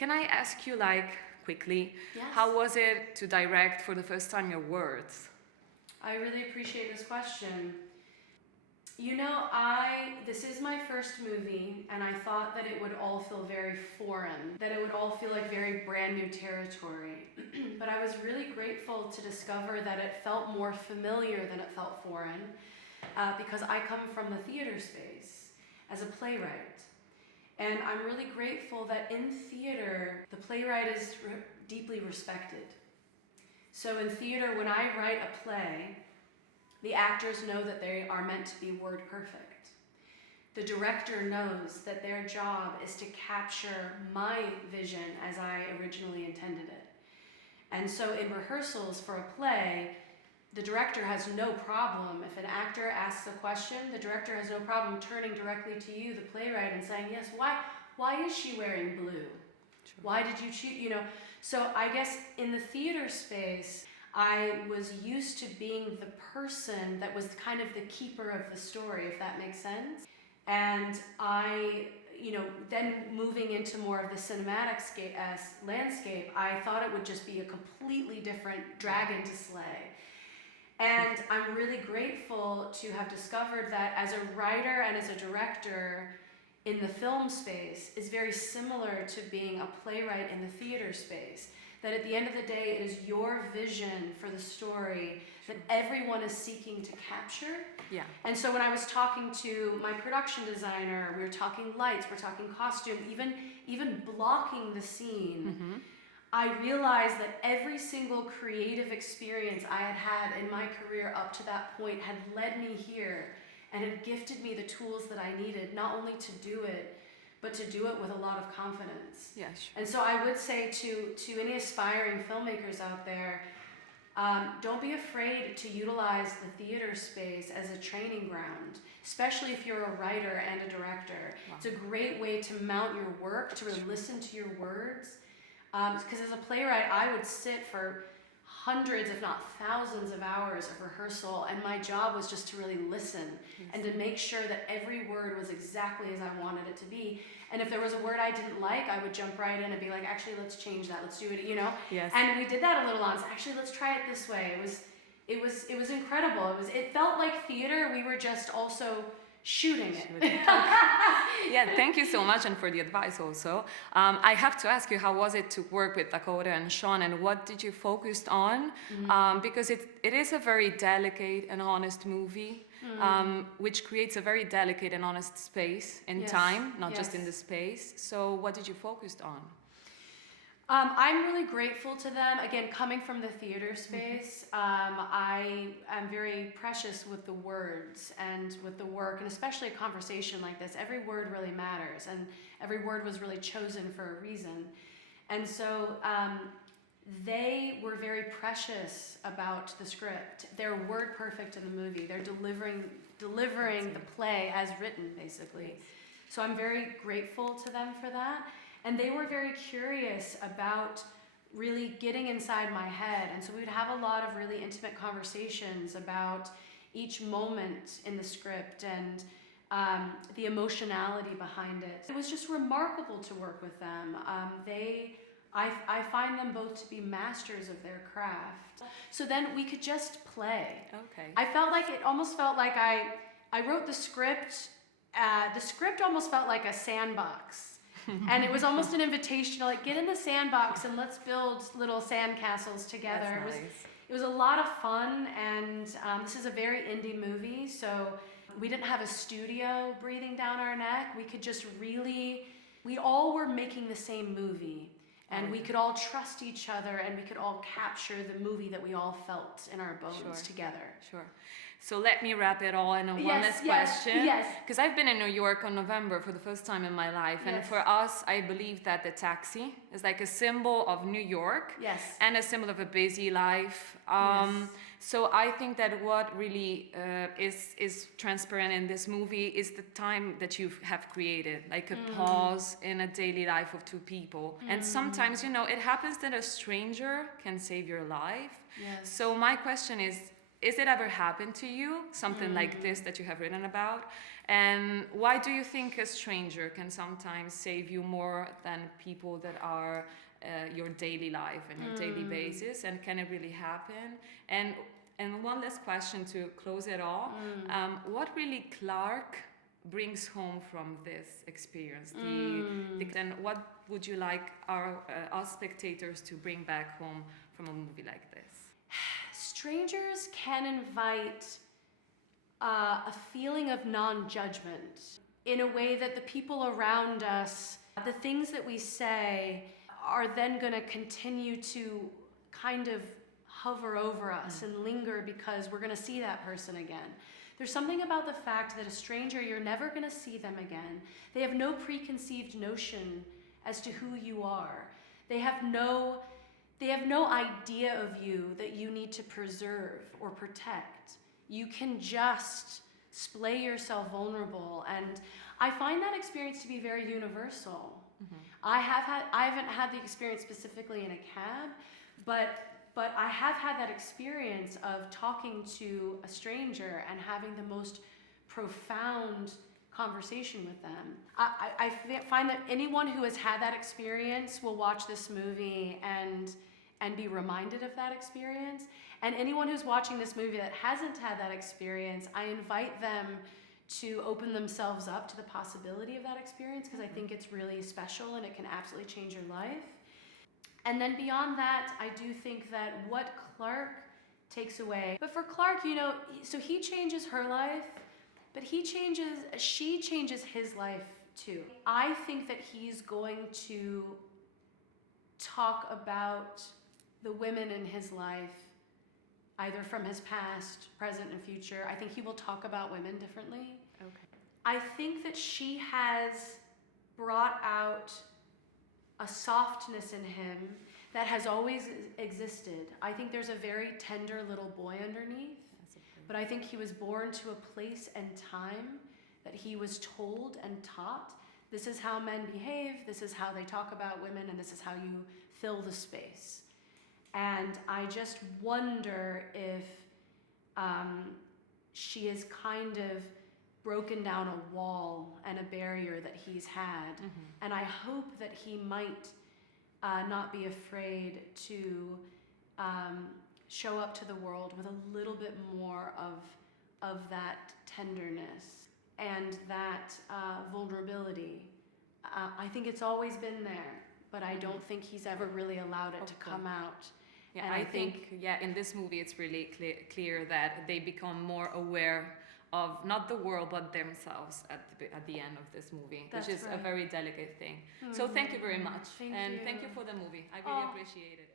Can I ask you, like, quickly, Yes. how was it to direct for the first time your words? I really appreciate this question. You know, this is my first movie, and I thought that it would all feel very foreign, that it would all feel like very brand new territory. But I was really grateful to discover that it felt more familiar than it felt foreign, because I come from the theater space as a playwright. And I'm really grateful that in theater, the playwright is deeply respected. So in theater, when I write a play, the actors know that they are meant to be word perfect. The director knows that their job is to capture my vision as I originally intended it. And so in rehearsals for a play, the director has no problem. If an actor asks a question, the director has no problem turning directly to you, the playwright, and saying, yes, why is she wearing blue? Sure. Why did you choose, So I guess in the theater space, I was used to being the person that was kind of the keeper of the story, if that makes sense. And I, then moving into more of the cinematic landscape, I thought it would just be a completely different dragon to slay. And I'm really grateful to have discovered that as a writer and as a director in the film space is very similar to being a playwright in the theater space. That at the end of the day, it is your vision for the story that everyone is seeking to capture. Yeah. And so when I was talking to my production designer, we were talking lights, we're talking costume, even blocking the scene, Mm-hmm. I realized that every single creative experience I had had in my career up to that point had led me here and had gifted me the tools that I needed, not only to do it, but to do it with a lot of confidence. Yeah, sure. And so I would say to any aspiring filmmakers out there, don't be afraid to utilize the theater space as a training ground, especially if you're a writer and a director. Wow. It's a great way to mount your work, to really listen to your words. Because as a playwright, I would sit for hundreds, if not thousands of hours of rehearsal, and my job was just to really listen and to make sure that every word was exactly as I wanted it to be. And if there was a word I didn't like, I would jump right in and be like, actually, let's change that, let's do it, Yes. And we did that a little on. So actually, let's try it this way. It was incredible. It felt like theater. We were just also shooting it. Yeah, thank you so much, and for the advice also. I have to ask you, how was it to work with Dakota and Sean, and what did you focus on? Because it is a very delicate and honest movie, which creates a very delicate and honest space in time, not just in the space. So what did you focus on? I'm really grateful to them. Again, coming from the theater space, I am very precious with the words and with the work, and especially a conversation like this. Every word really matters, and every word was really chosen for a reason. And so they were very precious about the script. They're word perfect in the movie. They're delivering the play as written, basically. So I'm very grateful to them for that. And they were very curious about really getting inside my head. And so we would have a lot of really intimate conversations about each moment in the script and the emotionality behind it. It was just remarkable to work with them. I find them both to be masters of their craft. So then we could just play. Okay. I almost felt like I wrote the script. The script almost felt like a sandbox. And it was almost an invitation to get in the sandbox and let's build little sandcastles together. That's nice. It was a lot of fun, and this is a very indie movie, so we didn't have a studio breathing down our neck. We could just we all were making the same movie, and we could all trust each other, and we could all capture the movie that we all felt in our bones together. Sure. So let me wrap it all in one last question. Yes. Because I've been in New York on November for the first time in my life. And for us, I believe that the taxi is like a symbol of New York. Yes. And a symbol of a busy life. So I think that what really is transparent in this movie is the time that you have created, like a pause in a daily life of two people. And sometimes, it happens that a stranger can save your life. Yes. So my question is, is it ever happened to you, something like this that you have written about? And why do you think a stranger can sometimes save you more than people that are your daily life and your daily basis? And can it really happen? And one last question to close it all. What really Clark brings home from this experience? And what would you like us spectators to bring back home from a movie like this? Strangers can invite a feeling of non-judgment in a way that the people around us, the things that we say, are then going to continue to kind of hover over us and linger because we're going to see that person again. There's something about the fact that a stranger, you're never going to see them again. They have no preconceived notion as to who you are. They have no idea of you that you need to preserve or protect. You can just splay yourself vulnerable. And I find that experience to be very universal. I haven't had the experience specifically in a cab, but I have had that experience of talking to a stranger and having the most profound conversation with them. I find that anyone who has had that experience will watch this movie and be reminded of that experience. And anyone who's watching this movie that hasn't had that experience, I invite them to open themselves up to the possibility of that experience, because I think it's really special and it can absolutely change your life. And then beyond that, I do think that what Clark takes away, but for Clark, you know, so he changes her life, but she changes his life too. I think that he's going to talk about the women in his life, either from his past, present, and future. I think he will talk about women differently. Okay. I think that she has brought out a softness in him that has always existed. I think there's a very tender little boy underneath, but I think he was born to a place and time that he was told and taught, this is how men behave, this is how they talk about women, and this is how you fill the space. And I just wonder if she has kind of broken down a wall and a barrier that he's had. And I hope that he might not be afraid to show up to the world with a little bit more of that tenderness and that vulnerability. I think it's always been there, but I don't think he's ever really allowed it to come out. Yeah, and I think in this movie it's really clear that they become more aware of not the world but themselves at the end of this movie, That's which is right. a very delicate thing. So thank you very much. Thank you for the movie. I really appreciate it.